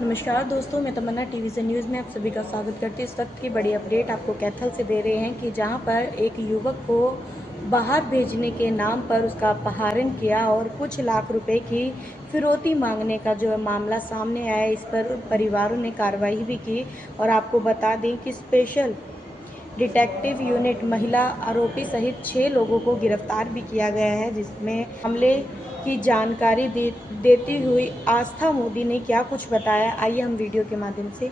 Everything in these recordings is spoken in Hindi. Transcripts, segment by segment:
नमस्कार दोस्तों, मैं तमन्ना टीवी से न्यूज़ में आप सभी का स्वागत करती हूँ। इस वक्त की बड़ी अपडेट आपको कैथल से दे रहे हैं कि जहां पर एक युवक को बाहर भेजने के नाम पर उसका अपहरण किया और कुछ लाख रुपए की फिरौती मांगने का जो मामला सामने आया, इस पर परिवारों ने कार्रवाई भी की। और आपको बता दें कि स्पेशल डिटेक्टिव यूनिट महिला आरोपी सहित 6 लोगों को गिरफ्तार भी किया गया है, जिसमें हमले की जानकारी देती हुई आस्था मोदी ने क्या कुछ बताया, आइए हम वीडियो के माध्यम से।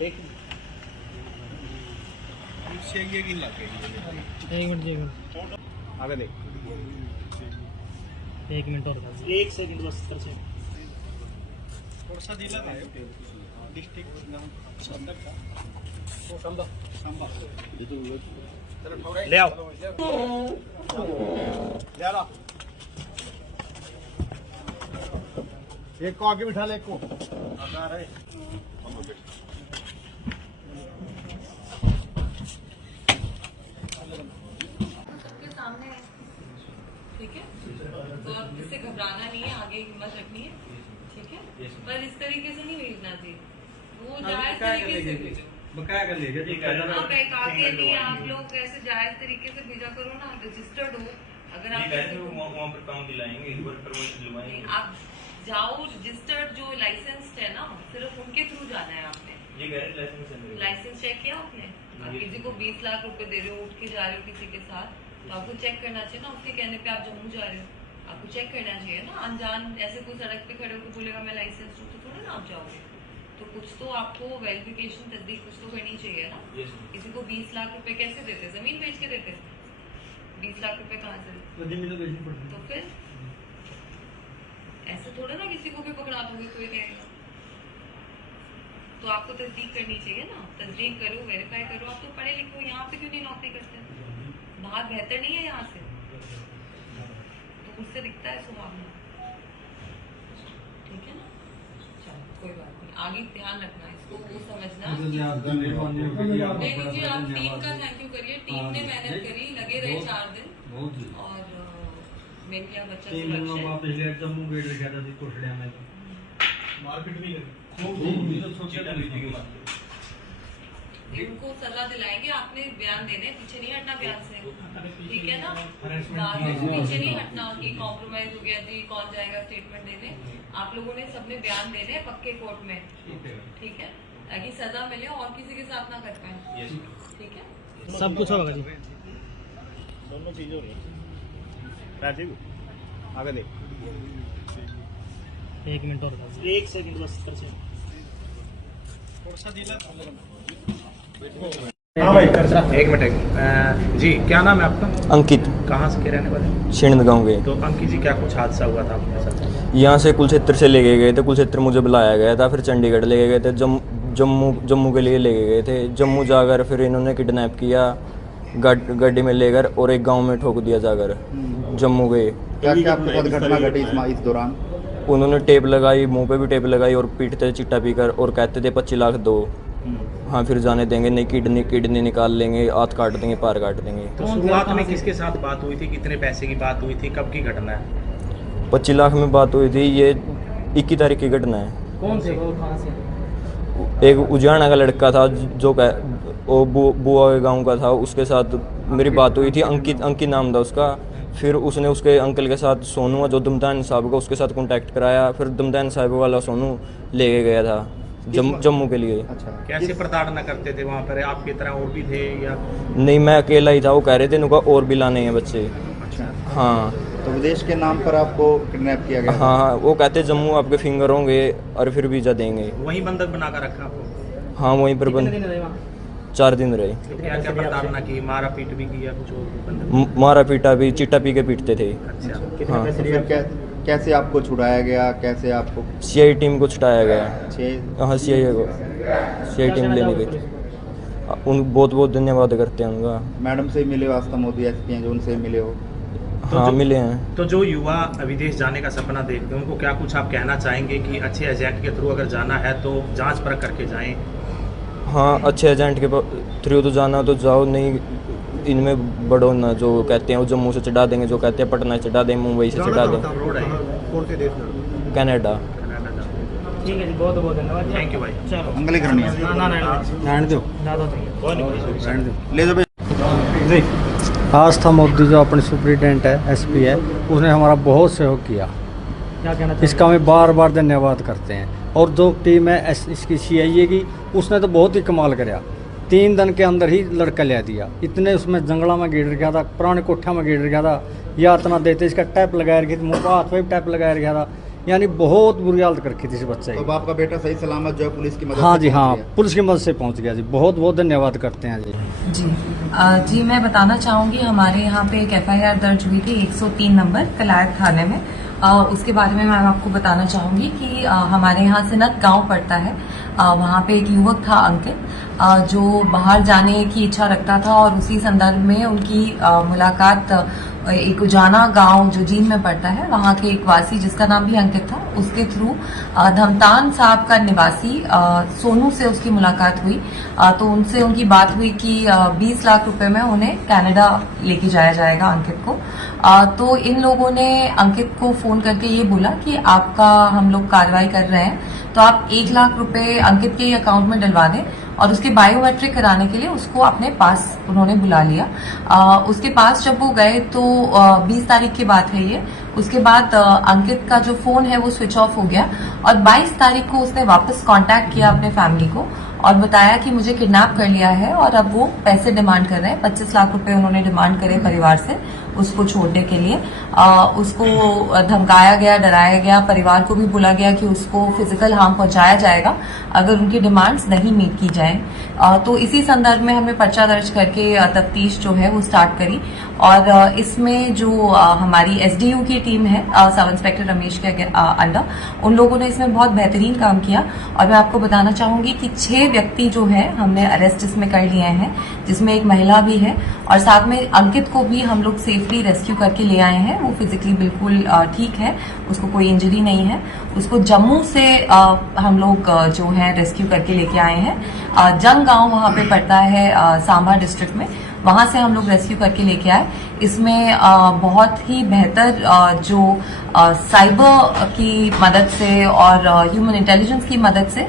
एक मिनट आगे देख 1 मिनट और 1 सेकंड बस कर से थोड़ा सा जिला है डिस्ट्रिक्ट संदक का वो संबा ले आओ ले आओ एक को आगे बिठा ले, एक को आ रहा है सबके सामने है, ठीक है। तो अब इससे घबराना नहीं है, आगे हिम्मत रखनी है, ठीक है। पर इस तरीके से नहीं भेजना चाहिए, वो जायज तरीके से भेजो। बकाया कर लीजिए, ठीक है। आप बहकाते नहीं, आप लोग ऐसे जायज तरीके से भेजा करो ना, रजिस्टर्ड हो। अगर आप वहाँ पर काम दिलाएंगे, एक बार परमिशन दिलवाएंगे। आप जाओ, रजिस्टर्ड जो लाइसेंस है ना, सिर्फ उनके थ्रू जाना है। आपने ये कह रहे लाइसेंस लाइसेंस चेक किया आपने? आप किसी को 20 लाख रुपए दे रहे हो, उठ के जा रहे हो किसी के साथ, तो आपको चेक करना चाहिए ना। उसके कहने पे आप जम्मू जा रहे हो, आपको चेक करना चाहिए ना। अनजान ऐसे कोई सड़क पे खड़े होकर बोलेगा मैं लाइसेंस हूँ, तो थोड़ा ना आप जाओगे। तो कुछ तो आपको वेरिफिकेशन तस्दीक कुछ तो करनी चाहिए ना। किसी को 20 लाख रुपए कैसे देते? जमीन बेच के देते? 20 लाख रुपए कहाँ से? तो फिर ऐसे थोड़ा ना किसी को भी पकड़ा दोगे कोई कहेगा। तो आपको तस्दीक करनी चाहिए ना, तस्दीक करो, वेरीफाई करो। आप तो पढ़े लिखो, यहाँ पे क्यों नहीं नौकरी करते? बाहर बेहतर नहीं है यहाँ से? तो मुझसे दिखता है सुहावना, ठीक है ना। चलो कोई बात नहीं, आगे ध्यान रखना इसको, वो समझना। नहीं जी, आप टीम का थैंक यू करिए, टीम ने मेहनत करी, लगे रहे 4 दिन और मेरे क्या बच्चा मार्केट भी इनको सजा दिलाएंगे। आपने बयान देने, पीछे नहीं हटना बयान से, ठीक है ना। पीछे नहीं हटना कि कॉम्प्रोमाइज हो गया जी, कौन जाएगा स्टेटमेंट देने। आप लोगों ने सबने बयान देने पक्के कोर्ट में, ठीक है, ताकि सजा मिले और किसी के साथ ना कर पाए, ठीक है। सब कुछ होगा जी, दोनों चीजें हो रही राजीव आगे देख 1 मिनट और 1 सेकंड बस कर से थोड़ा सा जिला। हाँ भाई एक मिनट जी, क्या नाम है आपका? अंकित, कहाँ से के रहने वाले? शिंद गाँव के। तो अंकित जी, क्या कुछ हादसा हुआ था आपके साथ? यहाँ से कुलक्षेत्र से लेके गए थे, कुलक्षेत्र मुझे बुलाया गया था, फिर चंडीगढ़ लेके गए थे, जम्मू के लिए लेके गए थे। जम्मू जाकर फिर इन्होंने किडनैप किया, गाड़ी में लेकर और एक गांव में ठोक दिया जाकर जम्मू गए। क्या क्या आपके साथ घटना घटी इस दौरान? उन्होंने टेप लगाई, मुंह पे भी टेप लगाई और पीटते थे चिट्टा पीकर और कहते थे 25 लाख दो। हाँ, फिर जाने देंगे नहीं, किडनी निकाल लेंगे, हाथ काट देंगे, पार काट देंगे। तो शुरुआत में किसके साथ बात हुई थी, कितने पैसे की बात हुई थी, कब की घटना है? 25 लाख में बात हुई थी, ये 21 तारीख की घटना है। कौन से वो कहाँ से? एक उजाना का लड़का था जो वो बुआ के गांव का था, उसके साथ मेरी बात हुई थी। अंकित नाम था उसका। फिर उसने उसके अंकल के साथ सोनू, जो दमदान साहब का, उसके साथ कांटेक्ट कराया। फिर दमदान साहब वाला सोनू लेके गया था जम्मू के लिए। अच्छा, कैसे प्रताड़ना करते थे वहाँ पर? आपकी तरह और भी थे या? नहीं, मैं अकेला ही था। वो कह रहे थे उनका और भी लाने हैं बच्चे। अच्छा। हाँ, तो विदेश के नाम पर आपको किडनैप किया गया? हाँ, वो कहते जम्मू आपके फिंगर होंगे और फिर वीज़ा देंगे। वहीं बंधक बनाकर रखा आपको? हाँ, वहीं पर कितने दिन रहे वहाँ? 4 दिन रहे। तो क्या क्या प्रताड़ना की, मारा पीट भी किया कुछ और? मारा पीटा भी, चिट्टा पी के पीटते थे। अच्छा, हाँ, तो फिर कैसे आपको छुड़ाया गया, कैसे आपको? CI टीम को छुटाया गया। हाँ, CI टीम लेने गई थी। उन बहुत बहुत धन्यवाद करते हैं उनका। मैडम से मिले हो, आस्था मोदी SP हैं जो, उनसे मिले हो? हाँ, मिले हैं। तो जो युवा विदेश जाने का सपना देखते हैं, उनको क्या कुछ आप कहना चाहेंगे कि अच्छे एजेंट के थ्रू अगर जाना है तो जांच परख करके जाएं? हाँ, अच्छे एजेंट के थ्रू तो जाना तो जाओ, नहीं इनमें बढ़ो ना। जो कहते हैं वो जम्मू से चढ़ा देंगे, जो कहते हैं पटना से चढ़ा दें, मुंबई से चढ़ा दें। रोड है कौन से देश में? कनाडा। ठीक है जी, बहुत बहुत धन्यवाद। थैंक यू भाई। चलो अंगली करनी है। ना नारायण दो ज़्यादा चाहिए। ले दो भाई। आस्था मोदी जो अपने सुप्रिटेंडेंट है, एसपी है, उसने हमारा बहुत सहयोग किया। क्या कहना चाहिए? इसका हम बार बार धन्यवाद करते हैं। और जो टीम है इसकी CIA की, उसने तो बहुत ही कमाल कराया। 3 दिन के अंदर ही लड़का ले दिया। इतने उसमें जंगला में गिर गया था, पुराने कोठा में गिर गया था, या इतना देते इसका टैप लगाया रखी थी, मुँह पर हाथ पे भी टैप लगाया गया था। यानी बहुत बुरी हालत कर रखी थी इस बच्चे तो की। बाप का बेटा सही सलामत जो है पुलिस की मदद हाँ से जी, पहुंच हाँ, गया। पुलिस की मदद से पहुंच गया जी। बहुत बहुत धन्यवाद करते हैं जी। जी मैं बताना चाहूँगी, हमारे यहाँ पे एक FIR दर्ज हुई थी 103 नंबर कलायत थाने में। उसके बारे में मैं आपको बताना चाहूँगी कि हमारे यहाँ से नत गांव पड़ता है। वहाँ पे एक युवक था अंकित, जो बाहर जाने की इच्छा रखता था और उसी संदर्भ में उनकी मुलाकात एक उजाना गांव जो जींद में पड़ता है, वहाँ के एक वासी जिसका नाम भी अंकित था, उसके थ्रू धमतान साहब का निवासी सोनू से उसकी मुलाकात हुई। तो उनसे उनकी बात हुई कि 20 लाख रुपए में उन्हें कनाडा लेके जाया जाएगा अंकित को। तो इन लोगों ने अंकित को फोन करके ये बोला कि आपका हम लोग कार्रवाई कर रहे हैं, तो आप 1 लाख रुपए अंकित के अकाउंट में डलवा दें। और उसके बायोमेट्रिक कराने के लिए उसको अपने पास उन्होंने बुला लिया। उसके पास जब वो गए तो 20 तारीख की बात है ये। उसके बाद अंकित का जो फोन है वो स्विच ऑफ हो गया और 22 तारीख को उसने वापस कांटेक्ट किया अपने फैमिली को और बताया कि मुझे किडनैप कर लिया है और अब वो पैसे डिमांड कर रहे हैं। 25 लाख रुपए उन्होंने डिमांड करे परिवार से उसको छोड़ने के लिए। उसको धमकाया गया, डराया गया, परिवार को भी बोला गया कि उसको फिजिकल हार्म पहुंचाया जाएगा अगर उनकी डिमांड्स नहीं मीट की जाए। तो इसी संदर्भ में हमने पर्चा दर्ज करके तफ्तीश जो है वो स्टार्ट करी और इसमें जो हमारी SDU की टीम है सब इंस्पेक्टर रमेश के अंडर, उन लोगों ने इसमें बहुत बेहतरीन काम किया। और मैं आपको बताना चाहूंगी कि 6 व्यक्ति जो है हमने अरेस्ट इसमें कर लिए हैं, जिसमें एक महिला भी है और साथ में अंकित को भी हम लोग सेफली रेस्क्यू करके ले आए हैं। वो फिजिकली बिल्कुल ठीक है, उसको कोई इंजरी नहीं है। उसको जम्मू से हम लोग जो है रेस्क्यू करके लेके आए हैं। जंग गांव वहां पे पड़ता है सांबा डिस्ट्रिक्ट में, वहां से हम लोग रेस्क्यू करके लेके आए। इसमें बहुत ही बेहतर जो साइबर की मदद से और ह्यूमन इंटेलिजेंस की मदद से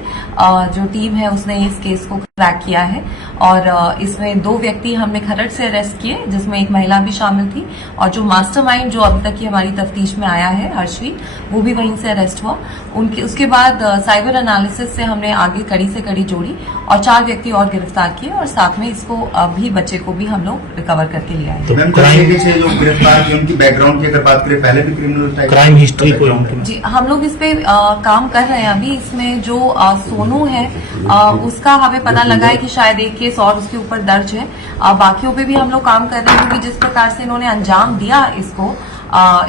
जो टीम है उसने इस केस को क्रैक किया है। और इसमें 2 व्यक्ति हमने खरड़ से अरेस्ट किए, जिसमें एक महिला भी शामिल थी और जो मास्टरमाइंड जो अभी तक की हमारी तफ्तीश में आया है हर्षवीर, वो भी वहीं से अरेस्ट हुआ। उसके बाद साइबर एनालिसिस से हमने आगे कड़ी से कड़ी जोड़ी और 4 व्यक्ति और गिरफ्तार किए और साथ में इसको अभी बच्चे को भी हम लोग रिकवर करके ले आए। तो मैम जो गिरफ्तार की उनकी बैकग्राउंड की अगर बात करें, पहले भी क्रिमिनल क्राइम हिस्ट्री को जी हम लोग इस पे काम कर रहे हैं अभी। इसमें जो सोनू है उसका हमें पता लगा है कि शायद एक केस और उसके ऊपर दर्ज है। बाकियों पे भी हम लोग काम कर रहे हैं क्योंकि जिस प्रकार से इन्होंने अंजाम दिया इसको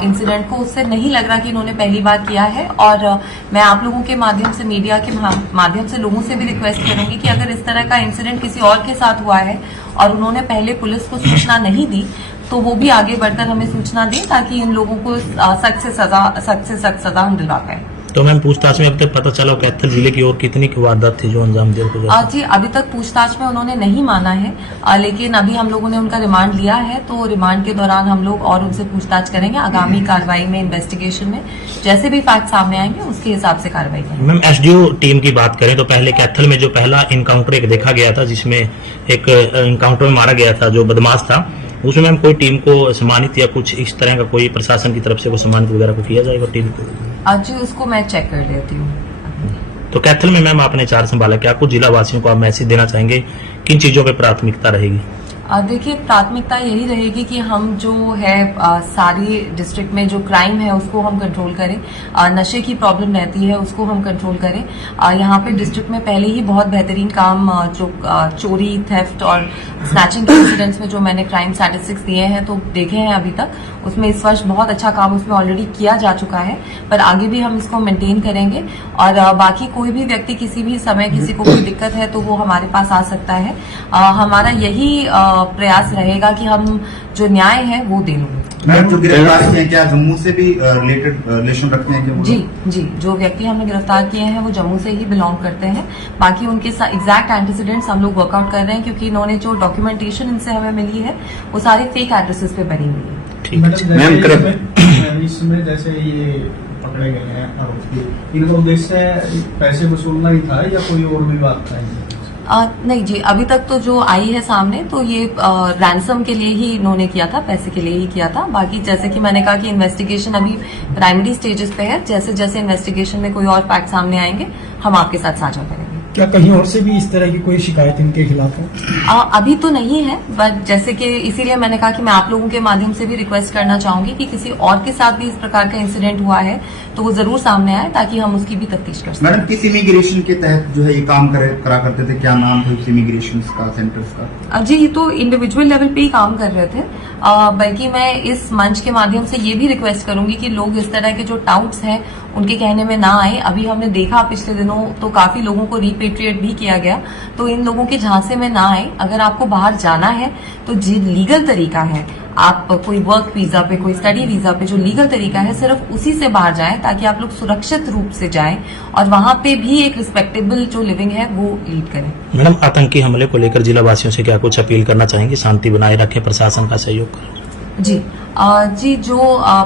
इंसिडेंट को, उससे नहीं लग रहा कि इन्होंने पहली बार किया है। और मैं आप लोगों के माध्यम से, मीडिया के माध्यम से लोगों से भी रिक्वेस्ट करूंगी कि अगर इस तरह का इंसिडेंट किसी और के साथ हुआ है और उन्होंने पहले पुलिस को सूचना नहीं दी, तो वो भी आगे बढ़कर हमें सूचना दें ताकि इन लोगों को सख्त से सख्त सजा हम दिलवा पाए। तो मैम पूछताछ में अब तक पता चला कैथल जिले की और कितनी वारदात थी जो अंजाम दिया? जी अभी तक पूछताछ में उन्होंने नहीं माना है, लेकिन अभी हम लोगों ने उनका रिमांड लिया है। तो रिमांड के दौरान हम लोग और उनसे पूछताछ करेंगे। आगामी कार्रवाई में, इन्वेस्टिगेशन में जैसे भी फैक्ट सामने आएंगे उसके हिसाब से कार्रवाई करेंगे। मैम SDO टीम की बात करें तो पहले कैथल में जो पहला इनकाउंटर एक देखा गया था जिसमें एक इनकाउंटर में मारा गया था जो बदमाश था, उसमें मैम कोई टीम को सम्मानित या कुछ इस तरह का कोई प्रशासन की तरफ से कोई सम्मानित वगैरह को किया जाएगा टीम को? जी उसको मैं चेक कर लेती हूँ। तो कैथल में मैम आपने 4 संभाला, क्या कुछ जिला वासियों को आप मैसेज देना चाहेंगे, किन चीजों पे प्राथमिकता रहेगी? देखिए प्राथमिकता यही रहेगी कि हम जो है सारी डिस्ट्रिक्ट में जो क्राइम है उसको हम कंट्रोल करें। नशे की प्रॉब्लम रहती है उसको हम कंट्रोल करें। यहाँ पे डिस्ट्रिक्ट में पहले ही बहुत बेहतरीन काम जो चोरी, थेफ्ट और स्नैचिंग के इंसिडेंट्स में जो मैंने क्राइम स्टैटिस्टिक्स दिए हैं तो देखे हैं अभी तक, उसमें इस वर्ष बहुत अच्छा काम उसमें ऑलरेडी किया जा चुका है, पर आगे भी हम इसको मेंटेन करेंगे। और बाकी कोई भी व्यक्ति किसी भी समय किसी को कोई दिक्कत है तो वो हमारे पास आ सकता है। हमारा यही प्रयास रहेगा कि हम जो न्याय है वो दे लूं। मैम जो गिरफ्तार किए हैं क्या जम्मू से भी रिलेशन रखते हैं क्या? जी जो व्यक्ति हमने गिरफ्तार किए हैं वो जम्मू से ही बिलोंग करते हैं। बाकी उनके एग्जैक्ट एंटीसीडेंट्स हम लोग वर्कआउट कर रहे हैं क्योंकि इन्होंने जो डॉक्यूमेंटेशन इनसे हमें मिली है वो सारे फेक एड्रेसेस पे बनी हुई है। मैम इसमें जैसे ये पकड़े गए हैं आरोपी, इनका उद्देश्य पैसे वसूलना ही था या कोई और भी बात था? नहीं जी, अभी तक तो जो आई है सामने तो ये रैंसम के लिए ही इन्होंने किया था, पैसे के लिए ही किया था। बाकी जैसे कि मैंने कहा कि इन्वेस्टिगेशन अभी प्राइमरी स्टेजेस पे है, जैसे जैसे इन्वेस्टिगेशन में कोई और फैक्ट सामने आएंगे हम आपके साथ साझा करेंगे। क्या कहीं और से भी इस तरह की कोई शिकायत इनके खिलाफ है? अभी तो नहीं है, बट जैसे कि इसीलिए मैंने कहा कि मैं आप लोगों के माध्यम से भी रिक्वेस्ट करना चाहूंगी कि किसी और के साथ भी इस प्रकार का इंसिडेंट हुआ है तो वो जरूर सामने आए ताकि हम उसकी भी तफ्तीश कर सकें। मैडम, किस इमिग्रेशन के तहत जो है ये काम करा करते थे, क्या नाम था उस इमिग्रेशन का, सेंटर्स का? जी, ये तो इंडिविजुअल लेवल पे ही काम कर रहे थे। बल्कि मैं इस मंच के माध्यम से ये भी रिक्वेस्ट करूंगी कि लोग इस तरह के जो टाउट्स हैं उनके कहने में ना आए। अभी हमने देखा पिछले दिनों तो काफी लोगों को रिपेट्रिएट भी किया गया, तो इन लोगों के झांसे में ना आए। अगर आपको बाहर जाना है तो जो लीगल तरीका है, आप कोई वर्क वीजा पे, कोई स्टडी वीजा पे जो लीगल तरीका है सिर्फ उसी से बाहर जाएं ताकि आप लोग सुरक्षित रूप से जाएं और वहां पे भी एक रिस्पेक्टेबल जो लिविंग है वो लीड करें। मैडम, आतंकी हमले को लेकर जिला वासियों से क्या कुछ अपील करना चाहेंगे? शांति बनाए रखें, प्रशासन का सहयोग करें। जी, जो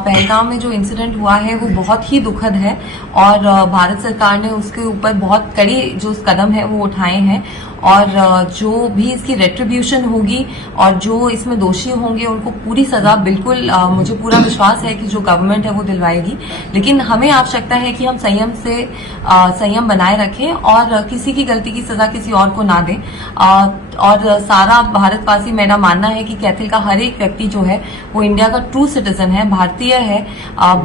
पहलगाम में जो इंसिडेंट हुआ है वो बहुत ही दुखद है और भारत सरकार ने उसके ऊपर बहुत कड़ी जो कदम है वो उठाए हैं और जो भी इसकी रेट्रीब्यूशन होगी और जो इसमें दोषी होंगे उनको पूरी सजा बिल्कुल मुझे पूरा विश्वास है कि जो गवर्नमेंट है वो दिलवाएगी। लेकिन हमें आवश्यकता है कि हम संयम बनाए रखें और किसी की गलती की सजा किसी और को ना दें। और सारा भारतवासी, मेरा मानना है कि कैथल का हर एक व्यक्ति जो है वो इंडिया का ट्रू सिटीजन है, भारतीय है,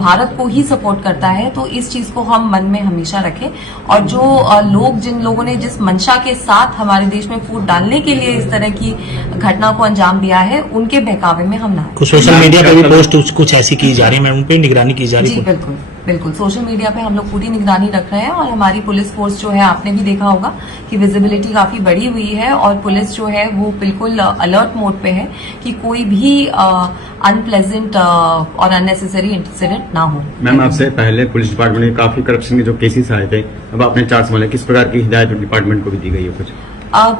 भारत को ही सपोर्ट करता है। तो इस चीज को हम मन में हमेशा रखें और जो जिन लोगों ने जिस मंशा के साथ हमारे देश में फूट डालने के लिए इस तरह की घटना को अंजाम दिया है उनके बहकावे में हम ना आए। कुछ सोशल मीडिया पे भी पोस्ट कुछ ऐसी की जा रही है, मैं उन पे निगरानी की जा रही है? जी बिल्कुल, सोशल मीडिया पे हम लोग पूरी निगरानी रख रहे हैं और हमारी पुलिस फोर्स जो है, आपने भी देखा होगा कि विजिबिलिटी काफी बढ़ी हुई है और पुलिस जो है वो बिल्कुल अलर्ट मोड पे है कि कोई भी अनप्लेजेंट और अननेसेसरी इंसिडेंट ना हो। मैम, आपसे पहले पुलिस डिपार्टमेंट में काफी करप्शन के जो केसेस आए थे, अब आपने चार्ज संभाला, किस प्रकार की हिदायत डिपार्टमेंट को भी दी गई है कुछ?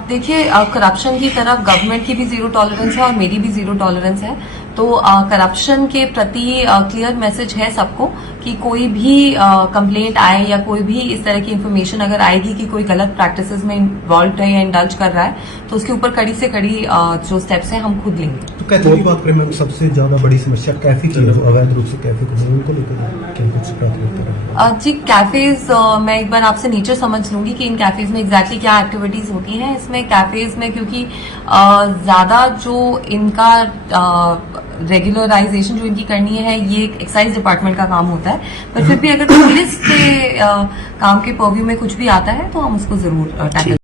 देखिए, करप्शन की तरफ गवर्नमेंट की भी जीरो टॉलरेंस है और मेरी भी जीरो टॉलरेंस है। तो करप्शन के प्रति क्लियर मैसेज है सबको कि कोई भी कंप्लेंट आए या कोई भी इस तरह की इन्फॉर्मेशन अगर आएगी कि कोई गलत प्रैक्टिसेस में इन्वॉल्व है या इंडल्ज कर रहा है तो उसके ऊपर कड़ी से कड़ी जो स्टेप्स हैं हम खुद लेंगे। तो कैफे की बात करें, मैं सबसे ज्यादा बड़ी समस्या कैफे की है, अवैध रूप से कैफे को उनको लेकर क्या कुछ प्राथमिकता है? जी, कैफेज मैं एक बार आपसे नेचर समझ लूंगी कि इन कैफेज में एग्जैक्टली क्या एक्टिविटीज होती हैं। इसमें कैफेज में क्योंकि ज्यादा जो इनका रेगुलराइजेशन जो इनकी करनी है ये एक्साइज डिपार्टमेंट का काम होता है, पर फिर भी अगर पुलिस के काम के पर्व्यू में कुछ भी आता है तो हम उसको जरूर टैकल